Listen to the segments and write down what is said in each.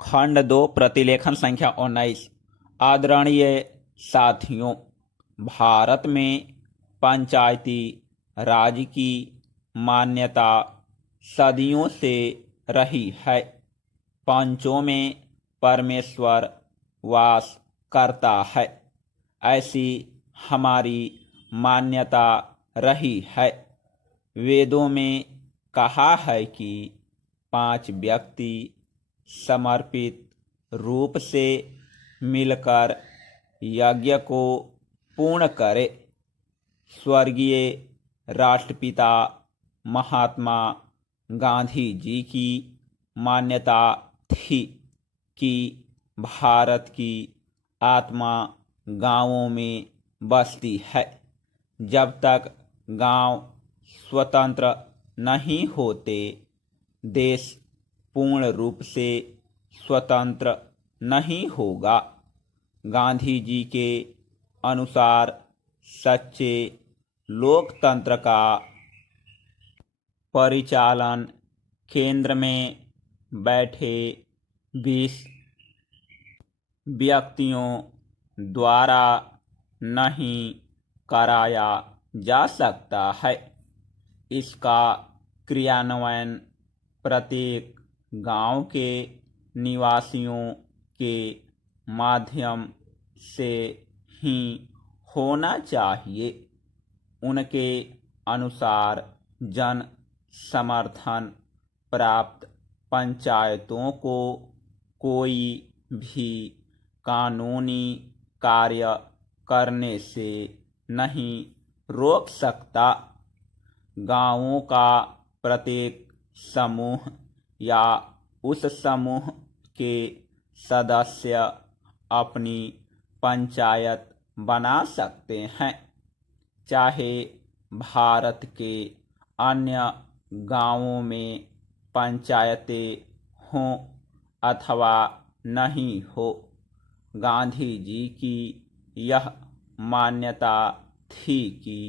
खंड 2 प्रतिलेखन संख्या 19। आदरणीय साथियों, भारत में पंचायती राज की मान्यता सदियों से रही है। पंचों में परमेश्वर वास करता है, ऐसी हमारी मान्यता रही है। वेदों में कहा है कि 5 व्यक्ति समर्पित रूप से मिलकर यज्ञ को पूर्ण करे। स्वर्गीय राष्ट्रपिता महात्मा गांधी जी की मान्यता थी कि भारत की आत्मा गांवों में बसती है। जब तक गांव स्वतंत्र नहीं होते, देश पूर्ण रूप से स्वतंत्र नहीं होगा। गांधी जी के अनुसार सच्चे लोकतंत्र का परिचालन केंद्र में बैठे 20 व्यक्तियों द्वारा नहीं कराया जा सकता है। इसका क्रियान्वयन प्रत्येक गांव के निवासियों के माध्यम से ही होना चाहिए। उनके अनुसार जन समर्थन प्राप्त पंचायतों को कोई भी कानूनी कार्य करने से नहीं रोक सकता। गांवों का प्रत्येक समूह या उस समूह के सदस्य अपनी पंचायत बना सकते हैं, चाहे भारत के अन्य गांवों में पंचायतें हों अथवा नहीं हो। गांधी जी की यह मान्यता थी कि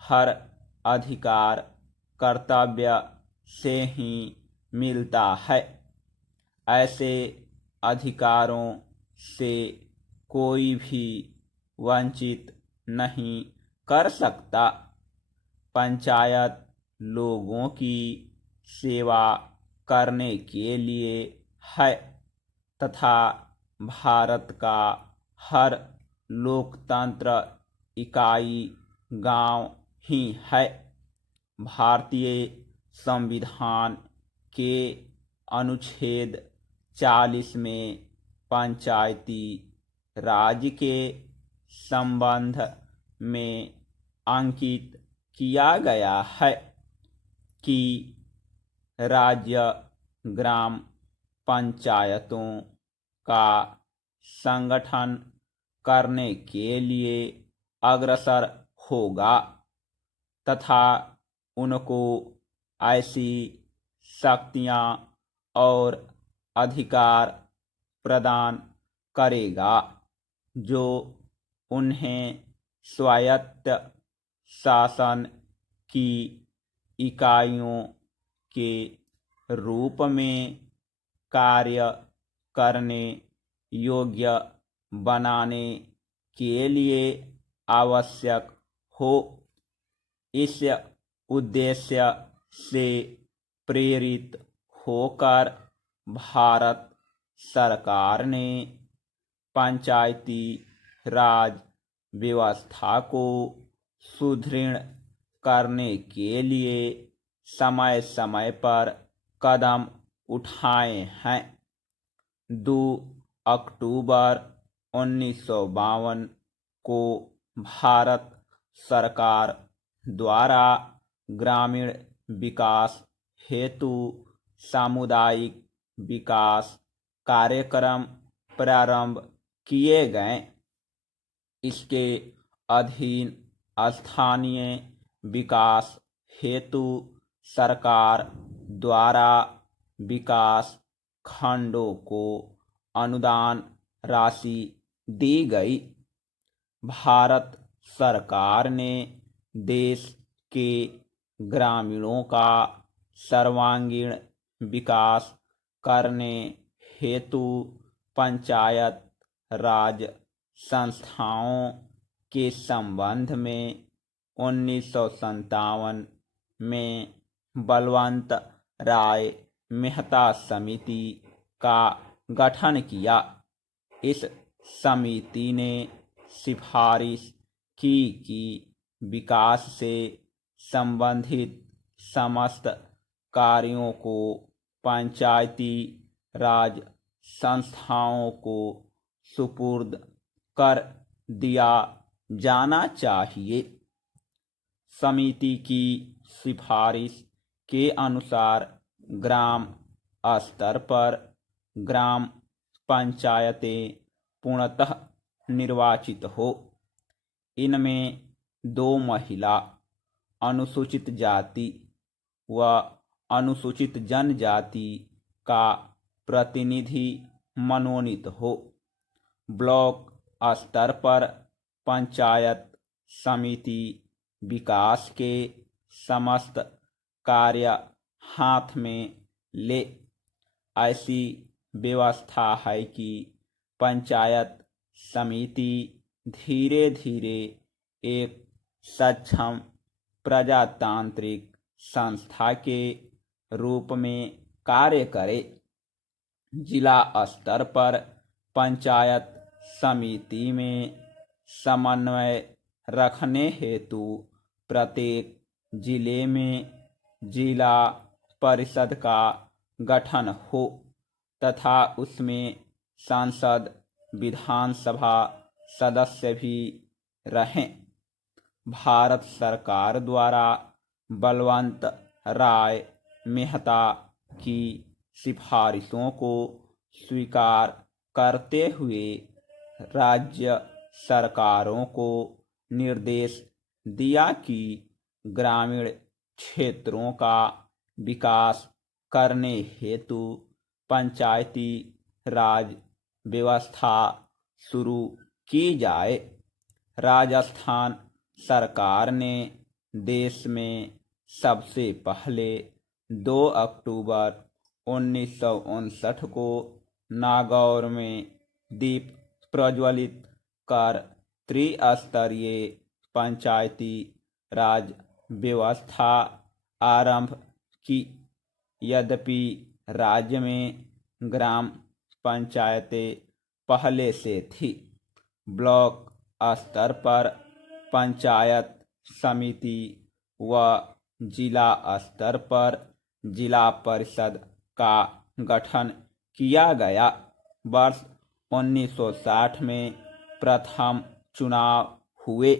हर अधिकार कर्तव्य से ही मिलता है। ऐसे अधिकारों से कोई भी वंचित नहीं कर सकता। पंचायत लोगों की सेवा करने के लिए है तथा भारत का हर लोकतंत्र इकाई गांव ही है। भारतीय संविधान के अनुच्छेद 40 में पंचायती राज के संबंध में अंकित किया गया है कि राज्य ग्राम पंचायतों का संगठन करने के लिए अग्रसर होगा तथा उनको ऐसी शक्तियां और अधिकार प्रदान करेगा जो उन्हें स्वायत्त शासन की इकाइयों के रूप में कार्य करने योग्य बनाने के लिए आवश्यक हो। इस उद्देश्य से प्रेरित होकर भारत सरकार ने पंचायती राज व्यवस्था को सुदृढ़ करने के लिए समय समय पर कदम उठाए हैं। 2 अक्टूबर 1952 को भारत सरकार द्वारा ग्रामीण विकास हेतु सामुदायिक विकास कार्यक्रम प्रारंभ किए गए। इसके अधीन स्थानीय विकास हेतु सरकार द्वारा विकास खंडों को अनुदान राशि दी गई। भारत सरकार ने देश के ग्रामीणों का सर्वांगीण विकास करने हेतु पंचायत राज संस्थाओं के संबंध में 1957 में बलवंत राय मेहता समिति का गठन किया। इस समिति ने सिफारिश की कि विकास से संबंधित समस्त कार्यों को पंचायती राज संस्थाओं को सुपुर्द कर दिया जाना चाहिए। समिति की सिफारिश के अनुसार ग्राम स्तर पर ग्राम पंचायतें पूर्णतः निर्वाचित हो। इनमें 2 महिला, अनुसूचित जाति व अनुसूचित जनजाति का प्रतिनिधि मनोनीत हो। ब्लॉक स्तर पर पंचायत समिति विकास के समस्त कार्य हाथ में ले। ऐसी व्यवस्था है कि पंचायत समिति धीरे धीरे एक सक्षम प्रजातांत्रिक संस्था के रूप में कार्य करे। जिला स्तर पर पंचायत समिति में समन्वय रखने हेतु प्रत्येक जिले में जिला परिषद का गठन हो तथा उसमें सांसद विधानसभा सदस्य भी रहें। भारत सरकार द्वारा बलवंत राय मेहता की सिफारिशों को स्वीकार करते हुए राज्य सरकारों को निर्देश दिया कि ग्रामीण क्षेत्रों का विकास करने हेतु पंचायती राज व्यवस्था शुरू की जाए। राजस्थान सरकार ने देश में सबसे पहले 2 अक्टूबर 1959 को नागौर में दीप प्रज्वलित कर त्रिस्तरीय पंचायती राज व्यवस्था आरंभ की। यद्यपि राज्य में ग्राम पंचायतें पहले से थी, ब्लॉक स्तर पर पंचायत समिति व जिला स्तर पर जिला परिषद का गठन किया गया। वर्ष 1960 में प्रथम चुनाव हुए।